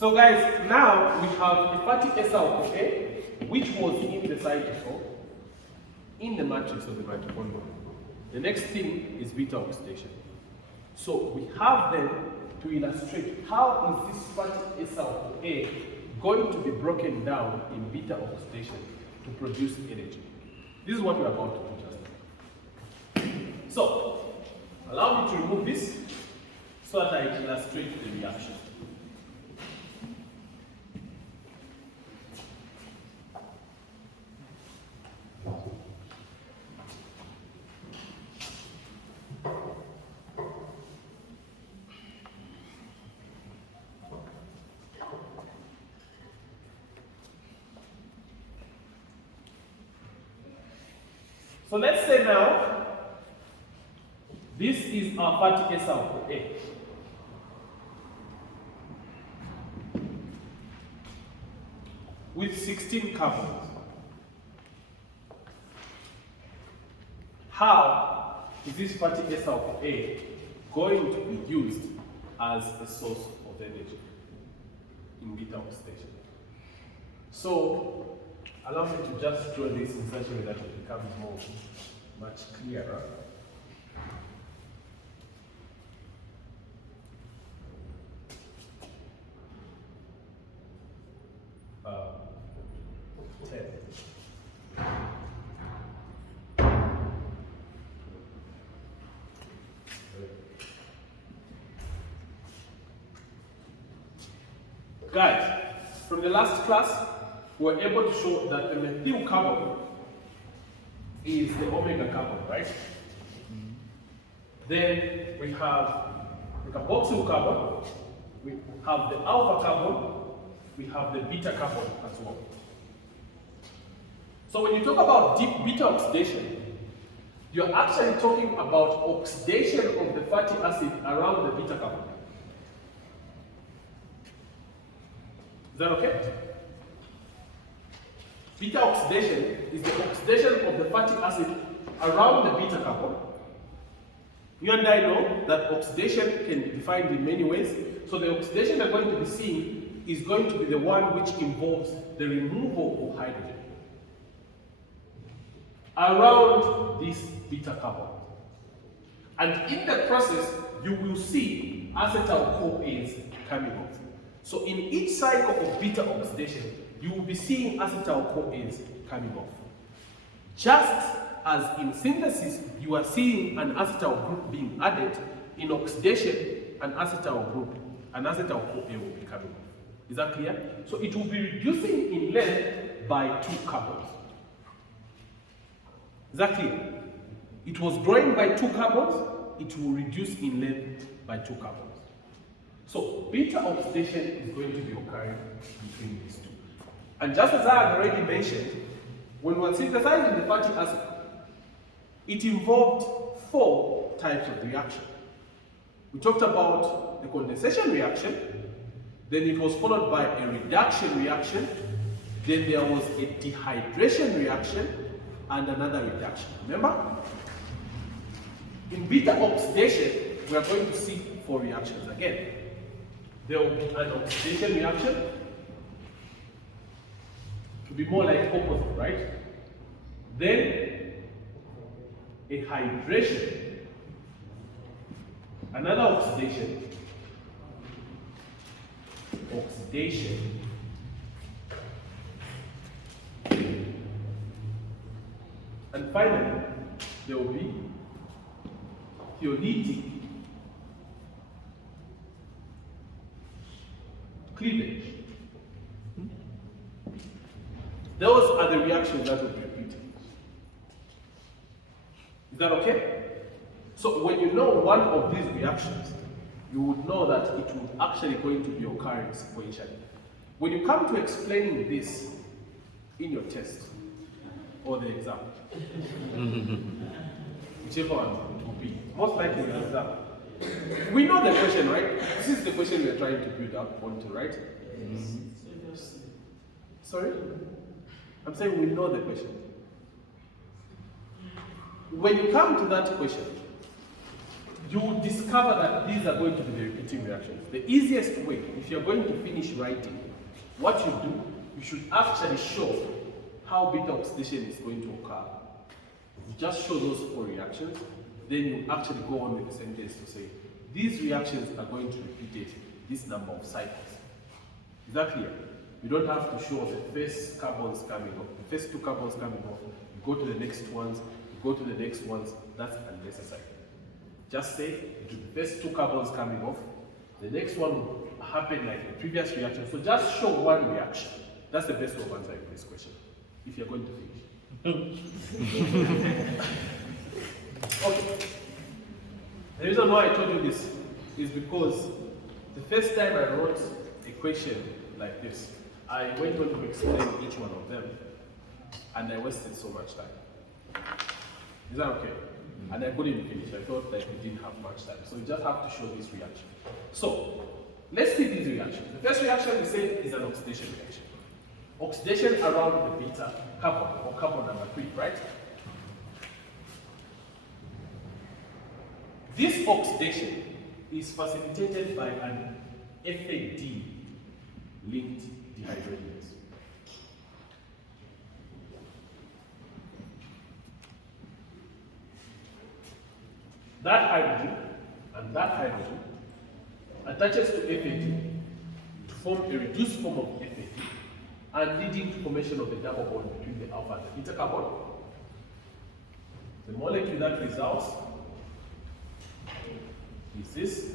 So guys, now we have the fatty Acetyl-coA, which was in the cytosol, in the matrix of the mitochondria. The next thing is beta-oxidation. So we have then to illustrate how is this fatty Acetyl-coA going to be broken down in beta-oxidation to produce energy. This is what we are about to do just now. So, allow me to remove this so that I can illustrate the reaction. So let's say now, this is our fatty Acetyl-coA. With 16 carbons. How is this fatty Acetyl-coA going to be used as a source of energy in beta-oxidation? So, allow me to just draw this in such a way that it becomes much clearer. Guys, from the last class, we were able to show that the methyl carbon is the omega carbon, right? Then we have the carboxyl carbon, we have the alpha carbon, we have the beta carbon as well. So when you talk about deep beta oxidation, you're actually talking about oxidation of the fatty acid around the beta carbon. Is that okay? Beta oxidation is the oxidation of the fatty acid around the beta carbon. You and I know that oxidation can be defined in many ways. So the oxidation we're going to be seeing is going to be the one which involves the removal of hydrogen around this beta carbon. And in the process, you will see acetyl-CoAs coming off. So in each cycle of beta oxidation, you will be seeing acetyl-CoAs coming off. Just as in synthesis, you are seeing an acetyl group being added, in oxidation, an acetyl group, an acetyl-CoA will be coming off. Is that clear? So it will be reducing in length by 2 carbons. Is that clear? It was growing by 2 carbons, it will reduce in length by 2 carbons. So beta oxidation is going to be occurring between these two. And just as I have already mentioned, when we're synthesizing the fatty acid, it involved 4 types of reaction. We talked about the condensation reaction, then it was followed by a reduction reaction, then there was a dehydration reaction, and another reduction. Remember? In beta oxidation, we are going to see 4 reactions again. There will be an oxidation reaction, to be more like opposite, right? Then a hydration, another oxidation, and finally there will be theolytic cleavage. Those are the reactions that will be repeated. Is that okay? So when you know one of these reactions, you would know that it would actually going to be occurring sequentially. When you come to explaining this in your test or the exam, whichever one it will be, most likely the exam, we know the question, right? This is the question we are trying to build up onto, right? Sorry? I'm saying we know the question. When you come to that question, you will discover that these are going to be the repeating reactions. The easiest way, if you're going to finish writing, what you do, you should actually show how beta oxidation is going to occur. You just show those 4 reactions, then you actually go on with the sentence to say, these reactions are going to repeat it this number of cycles. Is that clear? You don't have to show the first carbons coming off, the first 2 carbons coming off, you go to the next ones, you go to the next ones, that's unnecessary. Just say, the first 2 carbons coming off, the next one will happen like the previous reaction. So just show 1 reaction. That's the best way of answering this question, if you're going to finish. Okay. The reason why I told you this is because the first time I wrote a question like this, I went on to explain each one of them, and I wasted so much time. Is that okay? And I couldn't finish. I thought that we didn't have much time. So you just have to show this reaction. So, let's see these reactions. The first reaction we say is an oxidation reaction. Oxidation around the beta carbon, or carbon number 3, right? This oxidation is facilitated by an FAD linked dehydrogenase. That hydrogen and that hydrogen attaches to FAD to form a reduced form of FAD and leading to formation of a double bond between the alpha and the beta carbon. The molecule that results is this.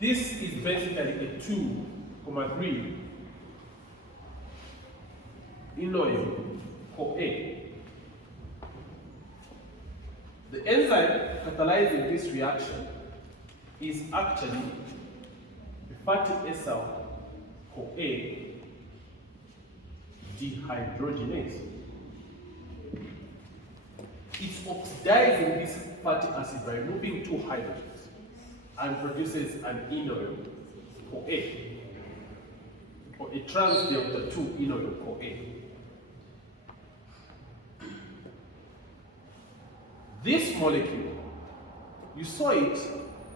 This is basically a 2,3 enoyl CoA. The enzyme catalyzing this reaction is actually the fatty acyl CoA dehydrogenase. It's oxidizing this fatty acid by removing 2 hydrogens and produces an enoyl CoA, or a trans delta 2 enoyl CoA. This molecule, you saw it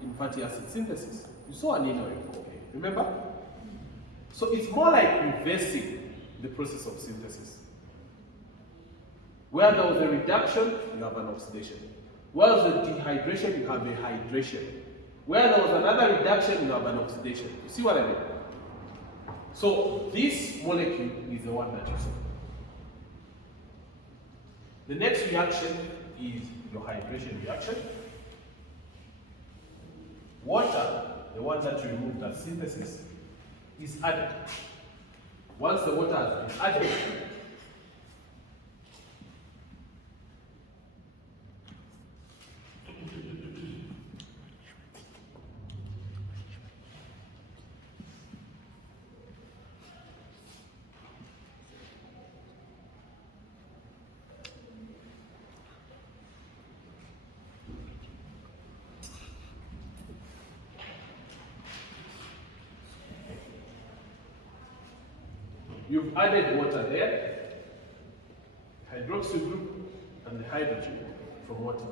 in fatty acid synthesis. You saw an enoyl CoA, remember? So it's more like reversing the process of synthesis. Where there was a reduction, you have an oxidation. Where there was a dehydration, you have a hydration. Where there was another reduction, you have an oxidation. You see what I mean? So this molecule is the one that you saw. The next reaction is your hydration reaction. Water, the one that you removed as synthesis, is added. Once the water has been added, you've added water there, hydroxyl group, and the hydrogen from water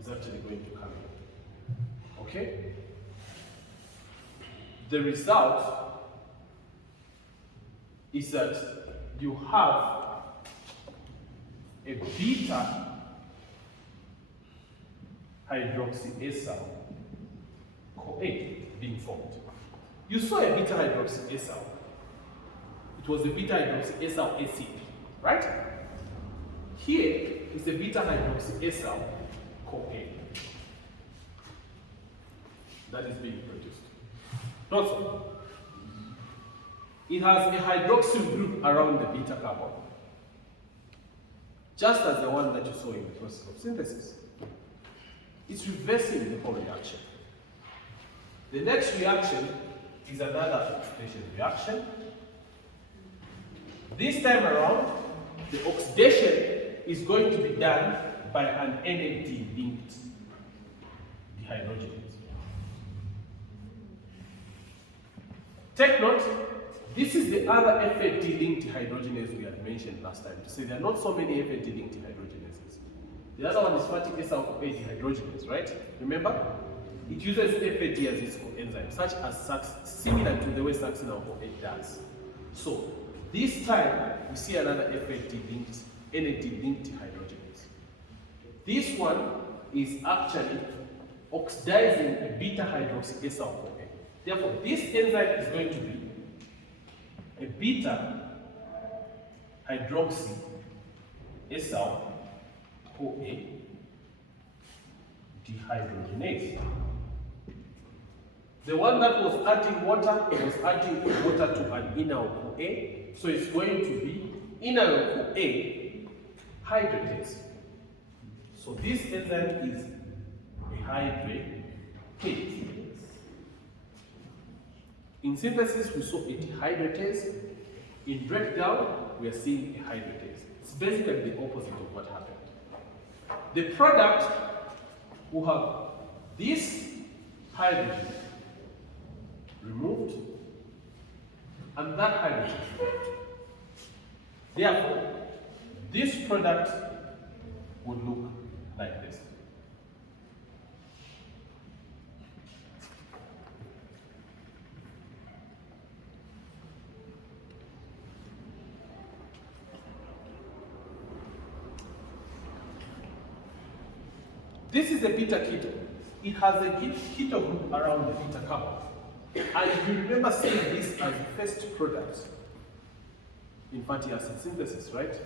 is actually going to come in. Okay? The result is that you have a beta hydroxyacyl CoA being formed. You saw a beta hydroxyacyl. It was a beta hydroxyacyl acid, right? Here is a beta hydroxyacyl CoA that is being produced. Also, it has a hydroxyl group around the beta carbon, just as the one that you saw in the process of synthesis. It's reversing the whole reaction. The next reaction is another oxidation reaction. This time around, the oxidation is going to be done by an NAD linked dehydrogenase. Take note, this is the other FAD-linked hydrogenase we had mentioned last time. To say there are not so many FAD-linked hydrogenases. The other one is fatty Acetyl-coA dehydrogenase, right? Remember? It uses FAD as its coenzyme, such as similar to the way succinyl-CoA does. So, this time we see another FAD-linked, NAD-linked hydrogenase. This one is actually oxidizing a beta-hydroxyacetyl-CoA. Therefore, this enzyme is going to be a beta-hydroxyacetyl-CoA dehydrogenase. The one that was adding water was adding water to an enal-CoA, so it's going to be enal-CoA hydratase. So this enzyme is a hydratase. In synthesis, we saw a dehydratase. In breakdown, we are seeing a hydratase. It's basically the opposite of what happened. The product will have this hydrogen removed and that hydrogen removed. Therefore, this product would look like this. This is a beta keto. It has a keto group around the beta carbon. And you remember seeing this as the first product in fatty acid synthesis, right?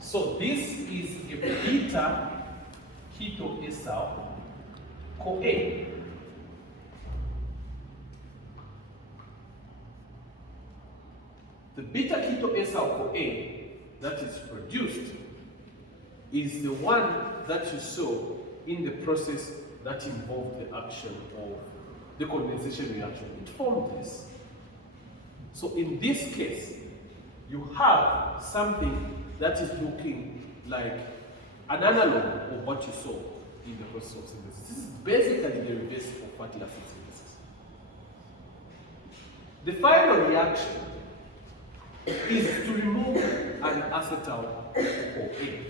So this is a beta ketoacyl-CoA. The beta ketoacyl-CoA that is produced is the one that you saw in the process that involved the action of the condensation reaction. It formed this. So in this case, you have something that is looking like an analog of what you saw in the process of synthesis. This is basically the reverse of fatty acid synthesis. The final reaction is to remove an acetyl-CoA.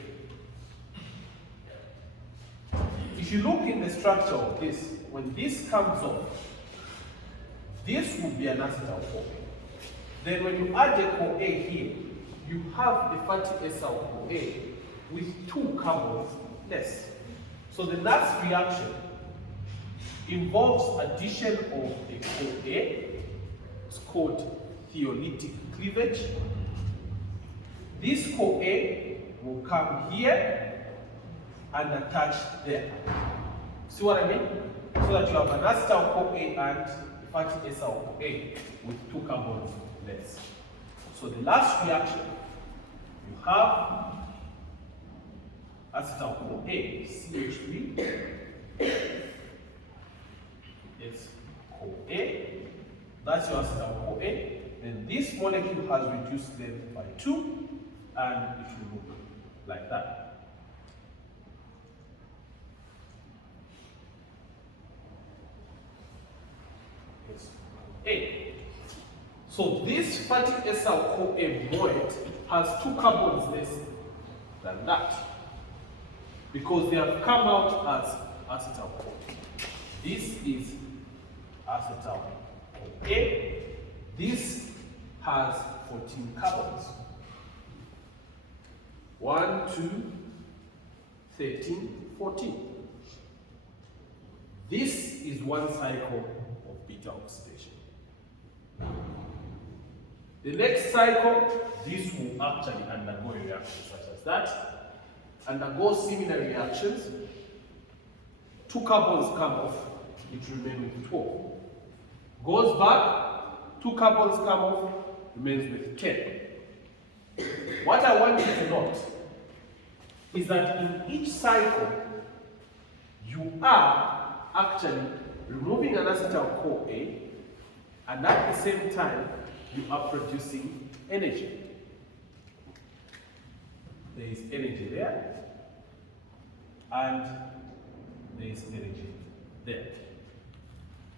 If you look in the structure of this, when this comes off, this will be an acetyl-CoA. Then when you add a CoA here, you have a fatty acyl-CoA with 2 carbons less. So the last reaction involves addition of a CoA. It's called theolytic cleavage. This CoA will come here and attach there. See what I mean? So that you have an acetyl-CoA and fatty acyl-CoA with 2 carbons less. So the last reaction, you have acetyl-CoA, CH3, it's CoA, that's your acetyl-CoA. Then this molecule has reduced them by 2, and it will look like that. A. So this fatty acyl-CoA moiety has 2 carbons less than that because they have come out as acetyl-CoA. This is acetyl-CoA. This has 14 carbons. 1, 2, 13, 14. This is one cycle of beta oxidation. The next cycle, this will actually undergo a reaction such as that, undergo similar reactions. 2 carbons come off, it remains with 12. Goes back, 2 carbons come off, remains with 10. What I want you to note is that in each cycle, you are actually removing an acetyl-CoA, and at the same time, you are producing energy. There is energy there, and there is energy there.